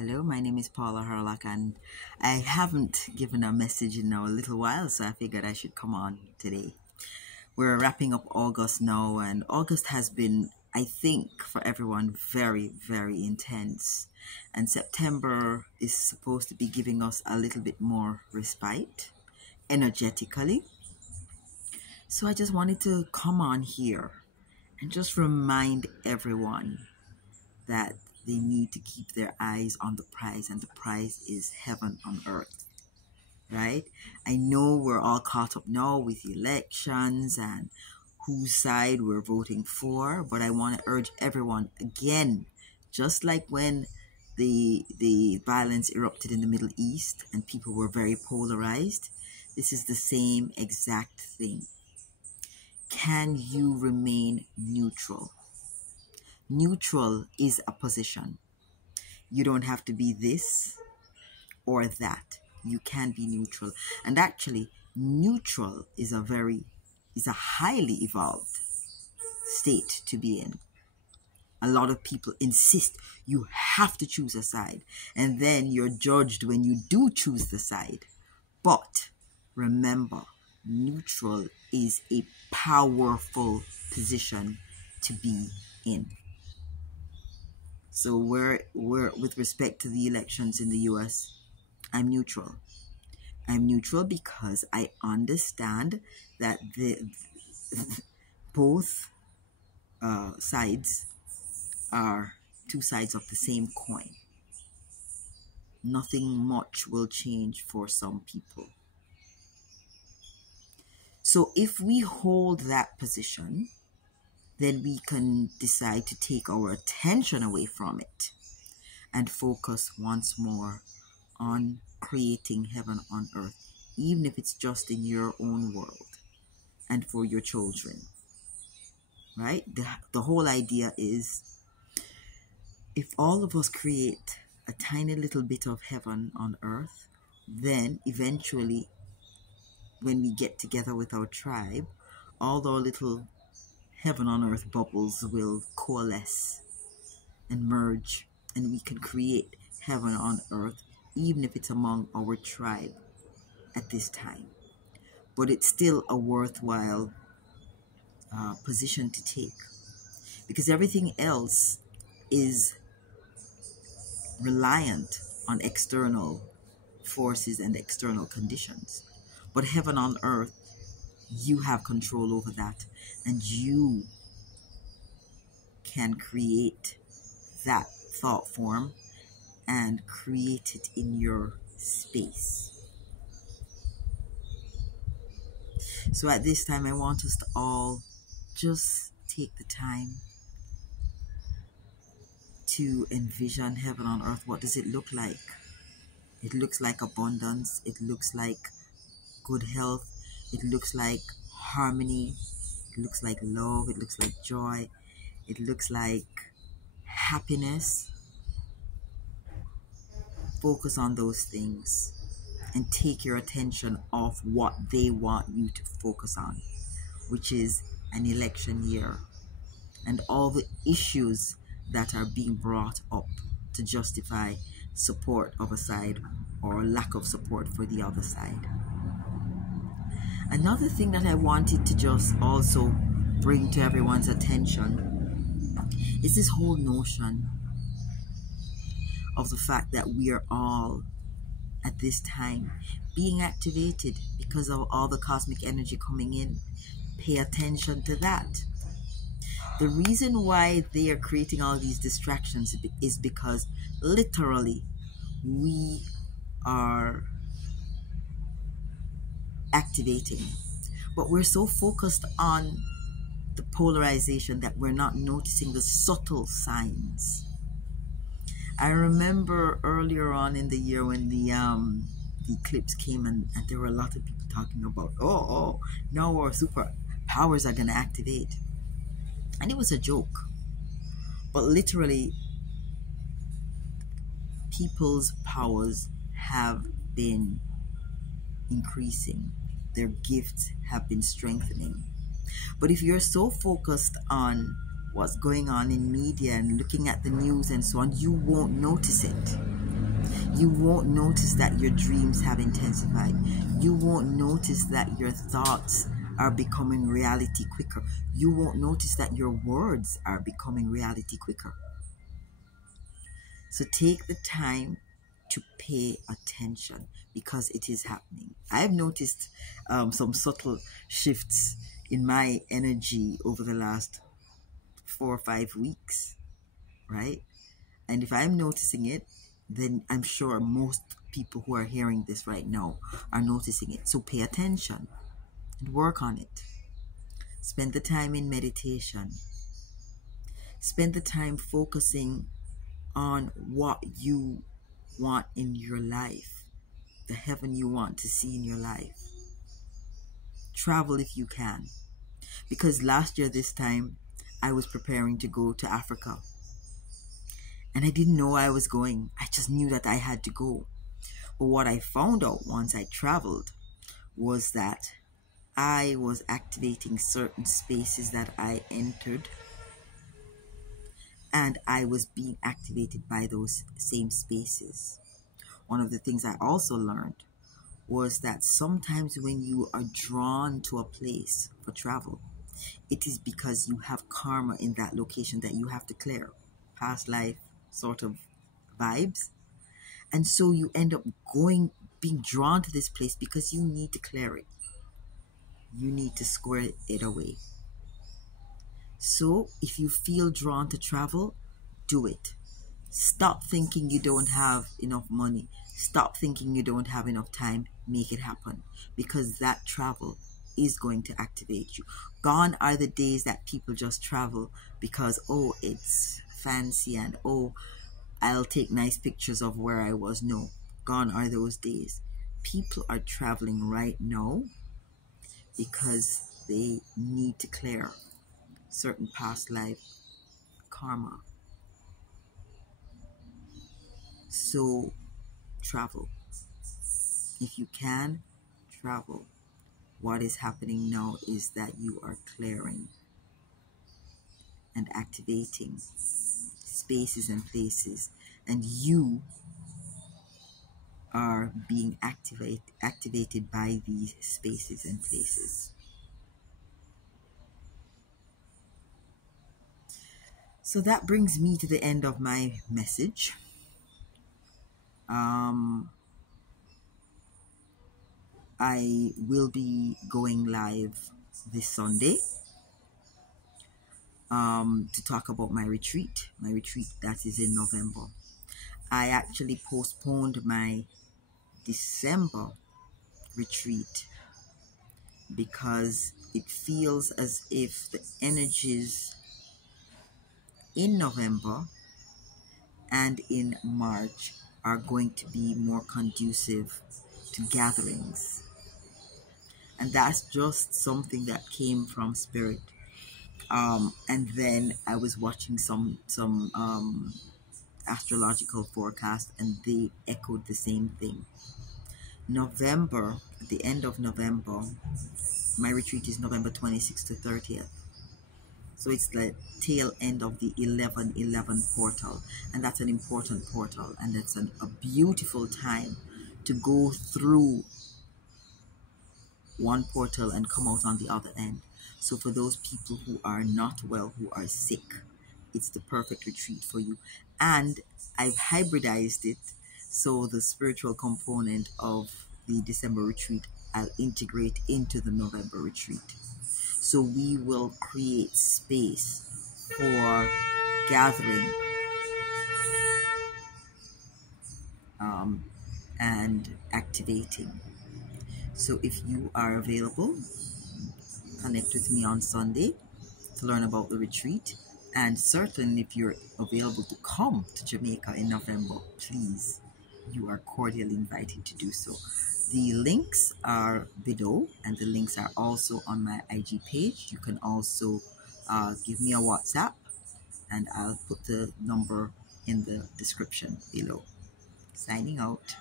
Hello, my name is Paula Harlock, and I haven't given a message in a little while, so I figured I should come on today. We're wrapping up August now, and August has been, I think, for everyone, very, very intense. And September is supposed to be giving us a little bit more respite energetically. So I just wanted to come on here and just remind everyone that they need to keep their eyes on the prize, and the prize is heaven on earth, right? I know we're all caught up now with elections and whose side we're voting for, but I want to urge everyone again, just like when the violence erupted in the Middle East and people were very polarized, this is the same exact thing. Can you remain neutral? Neutral is a position. You don't have to be this or that. You can be neutral. And actually, neutral is a highly evolved state to be in. A lot of people insist you have to choose a side, and then you're judged when you do choose the side. But remember, neutral is a powerful position to be in. So we're with respect to the elections in the US, I'm neutral. I'm neutral because I understand that both sides are two sides of the same coin. Nothing much will change for some people. So if we hold that position, then we can decide to take our attention away from it and focus once more on creating heaven on earth, even if it's just in your own world and for your children, right? The whole idea is, if all of us create a tiny little bit of heaven on earth, then eventually when we get together with our tribe, all our little heaven on earth bubbles will coalesce and merge, and we can create heaven on earth, even if it's among our tribe at this time. But it's still a worthwhile position to take, because everything else is reliant on external forces and external conditions. But heaven on earth, you have control over that, and you can create that thought form and create it in your space. So at this time, I want us to all just take the time to envision heaven on earth. What does it look like? It looks like abundance. It looks like good health. It looks like harmony. It looks like love. It looks like joy. It looks like happiness. Focus on those things and take your attention off what they want you to focus on, which is an election year and all the issues that are being brought up to justify support of a side or lack of support for the other side. Another thing that I wanted to just also bring to everyone's attention is this whole notion of the fact that we are all at this time being activated because of all the cosmic energy coming in. Pay attention to that. The reason why they are creating all these distractions is because literally we are activating, but we're so focused on the polarization that we're not noticing the subtle signs. I remember earlier on in the year when the eclipse came, and there were a lot of people talking about, now our superpowers are going to activate. And it was a joke. But literally, people's powers have been increasing. Their gifts have been strengthening. But if you're so focused on what's going on in media and looking at the news and so on, you won't notice it. You won't notice that your dreams have intensified. You won't notice that your thoughts are becoming reality quicker. You won't notice that your words are becoming reality quicker. So take the time to pay attention because it is happening. I've noticed some subtle shifts in my energy over the last 4 or 5 weeks, right? And if I'm noticing it, then I'm sure most people who are hearing this right now are noticing it. So pay attention and work on it. Spend the time in meditation. Spend the time focusing on what you want in your life, the heaven you want to see in your life. Travel if you can. Because last year this time, I was preparing to go to Africa. And I didn't know I was going. I just knew that I had to go. But what I found out once I traveled was that I was activating certain spaces that I entered, and I was being activated by those same spaces. One of the things I also learned was that sometimes when you are drawn to a place for travel, it is because you have karma in that location that you have to clear. Past life sort of vibes. And so you end up being drawn to this place because you need to clear it. You need to square it away. So if you feel drawn to travel, do it. Stop thinking you don't have enough money. Stop thinking you don't have enough time. Make it happen, because that travel is going to activate you. Gone are the days that people just travel because, oh, it's fancy and, oh, I'll take nice pictures of where I was. No, gone are those days. People are traveling right now because they need to clear certain past life karma. So travel. If you can, travel. What is happening now is that you are clearing and activating spaces and places, and you are being activated by these spaces and places. So that brings me to the end of my message. I will be going live this Sunday to talk about my retreat that is in November. I actually postponed my December retreat because it feels as if the energies in November and in March are going to be more conducive to gatherings. And that's just something that came from spirit. And then I was watching some astrological forecast, and they echoed the same thing. November, at the end of November, my retreat is November 26th to 30th. So it's the tail end of the 11/11 portal, and that's an important portal, and it's a beautiful time to go through one portal and come out on the other end. So for those people who are not well, who are sick, it's the perfect retreat for you. And I've hybridized it, so the spiritual component of the December retreat I'll integrate into the November retreat. So we will create space for gathering and activating. So if you are available, connect with me on Sunday to learn about the retreat. And certainly if you're available to come to Jamaica in November, please, you are cordially invited to do so. The links are below, and the links are also on my IG page. You can also give me a WhatsApp, and I'll put the number in the description below. Signing out.